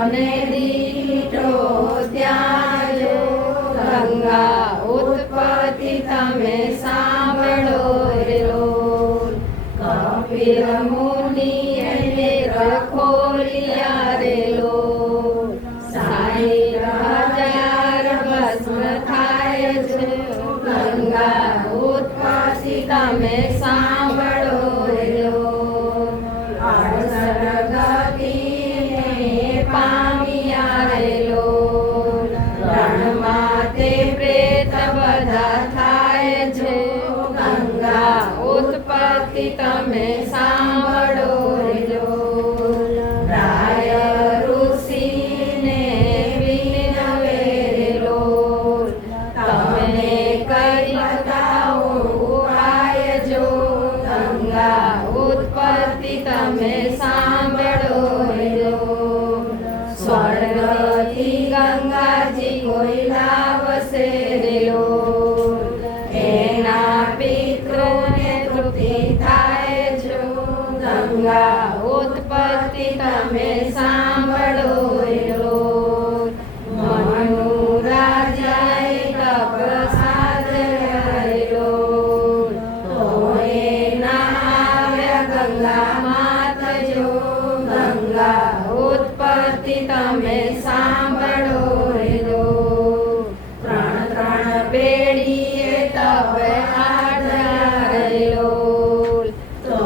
મને દીઠો ત્યાજો ગંગા ઉત્પત્તિ તમે સાંભળો રે લોલ. કપિલ મુનિએ નેત્ર ખોલ્યા રે લોલ. 60,000 ભસ્મ થાય છે ગંગા ઉત્પત્તિ તમે સાંભળો રે લોલ. 68 ગતિને પામ્યા રે લોલ. રણમાં તે પ્રેત બધા થાય છે ગંગા ઉત્પત્તિ તમે સાંભળો રે લોલ. રાય ઋષિને વિનવે રે લોલ. તમને કઈ બતાવું આયજો ગંગા ઉત્પત્તિ તમે સાંભળો રે લોલ. સ્વર્ગથી ગંગાજી કોઈ લાવશે રે લોલ. એના પિતૃને તૃપ્તિ થાય જો ગંગા ઉત્પત્તિ તમે સાંભળો રે લોલ. મનુ રાજાએ તપ સાધ્યા રે લોલ. તો એના આવ્યા ગંગા માત જો ગંગા ઉત્પત્તિ તમે સાંભળો રે લોલ. 3 પેઢીએ તપ આધ્યા રે લોલ. તો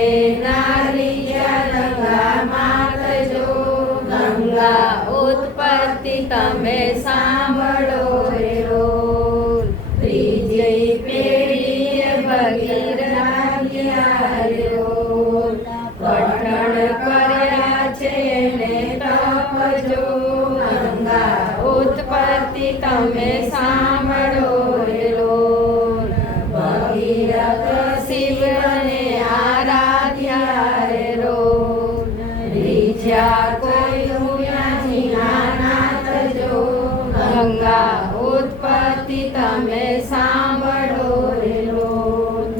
એના રીયા ગંગા માત જો ગંગા ઉત્પત્તિ તમે સાંભળો રે લોલ. 3જી પેઢીએ ભગીરથિયા રે લોલ. પઠણ કર્યા છે ને તપ જો ગંગા ઉત્પત્તિ તમે સાંભળો રે લોલ. ભગીરથ શિવને આરાધ્યા રે લોલ. રીઝ્યા કોઈ દુનિયાથી નાનાથ જો ગંગા ઉત્પત્તિ તમે સાંભળો રે લોલ.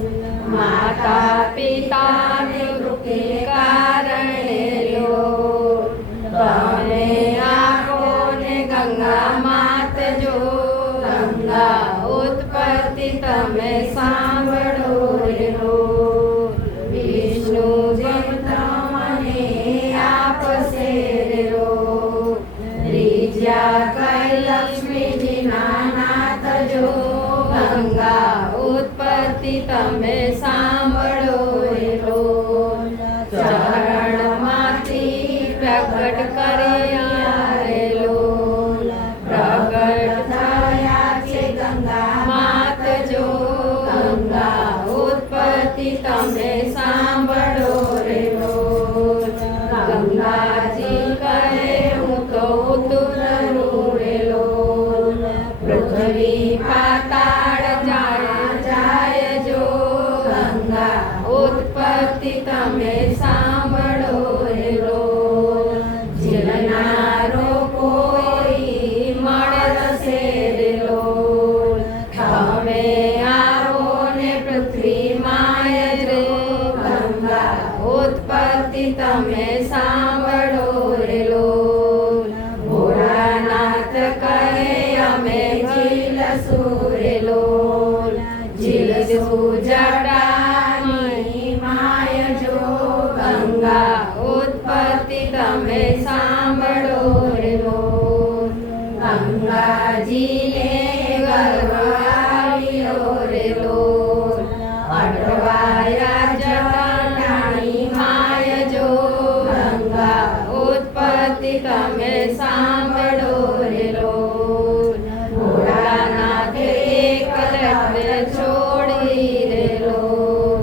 માતા પિતાને વૃકે કારણે લોલ. તમે આપો ને ગંગા માત જો ગંગા ઉત્પત્તિ તમે સાંભળો રે લોલ. વિષ્ણુ જેમ તમને આપશે રે લોલ. રીઝ્યા કઈ લક્ષ્મીજી નાનાથ જો ગંગા ઉત્પત્તિ તમે સાંભળો રે લોલ. ચરણમાંથી પ્રગટ કર્યા રે લોલ. પ્રગટ થયા છે ગંગા માત જો ગંગા ઉત્પત્તિ તમે સાંભળો રે લોલ. ગંગાજી કહે હું તો ઉતરું રે લોલ. પૃથ્વી પાતાળ જાય જો ગંગા ઉત્પત્તિ તમે સાંભળો રે લોલ. જીલનારો કોઈ મળશે રે લોલ. તમે આવો ને પૃથ્વી માય રે ગંગા ઉત્પત્તિ તમે સાંભળો રે લોલ. ભોળાનાથ કહે અમે ઝીલશું રે લોલ. ઝીલશું જટાની માય જો ગંગા ઉત્પત્તિ તમે સાંભળો રે લોલ. ગંગાજીને ગર્વ આવ્યો રે લોલ. અટવાયા જટાની માય જો ગંગા ઉત્પત્તિ તમે સાંભળો રે લોલ. ભોળાનાથે એકલવ્ય છોડી રે લોલ.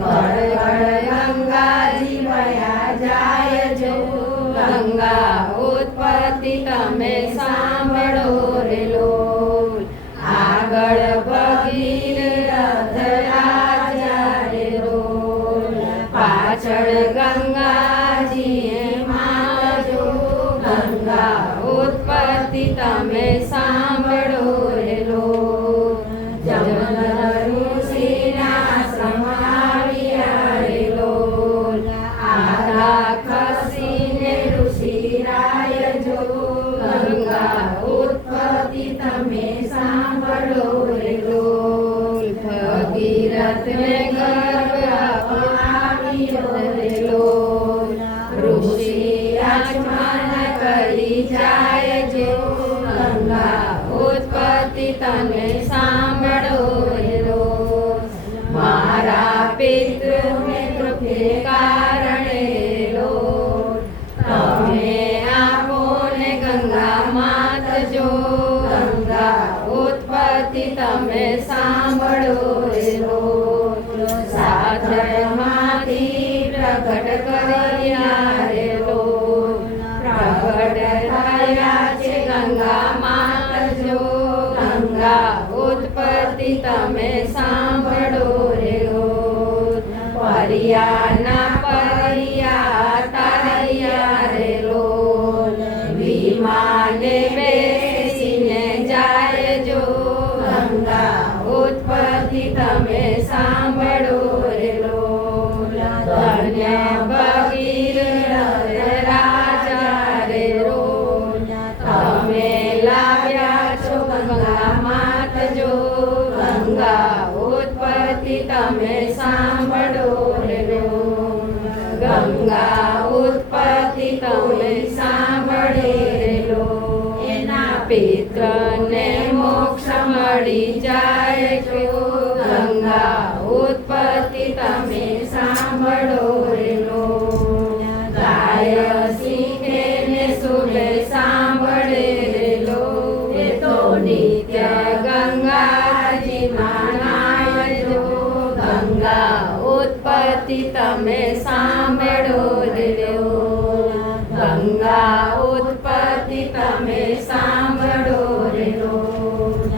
કળ ગંગાજી વયા જાય જો ગંગા ઉત્પત્તિ તમે સાંભળો રે લોલ. આગળ ભગીરથ રાજા રે લોલ. પાછળ ગંગાજીએ માજો ગંગા ઉત્પત્તિ તમે સાંભળો રે લોલ. જમન ઋષિના સમાવ્યા રે લોલ. આધા ખસીને ઋષિરાય નાથને ગર્ભ આવ્યો રે લોલ. ઋષિ આચમન કરી જાય જો ગંગા ઉત્પત્તિ તમે સાંભળો રે લોલ. મારા પિતૃને તૃપ્તિ કારણે લોલ. તમે આપો ને ગંગા માત જો ગંગા ઉત્પત્તિ તમે સાંભળો રે લોલ. સાધમાંથી પ્રગટ કર્યા રે લોલ. પ્રગટ થયા છે ગંગા માત જો ગંગા ઉત્પત્તિ તમે સાંભળો રે લોલ. પરિયાના પરિયા તાર્યા રે લોલ. વિમાને બેસીને જાય જો ગંગા ઉત્પત્તિ તમે સાંભળો રે લોલ. ધન્ય ભગીરથ રાજા રે લોલ. તમે લાવ્યા છો ગંગા માત જો ગંગા ઉત્પત્તિ તમે સાંભળો રે લોલ. ગંગા ઉત્પત્તિ તમે સાંભળે રે લોલ. એના પિત્રને મોક્ષ મળી જાય જો ગંગા ઉત્પત્તિ તમે સાંભળો રે લોલ. ગાય શીખે ને સુલે સાંભળે રે લોલ. એ તો નિત્ય ગંગાજી માનાય જો ગંગા ઉત્પત્તિ તમે સાંભળો રે લોલ. ગંગા ઉત્પત્તિ તમે સાંભળો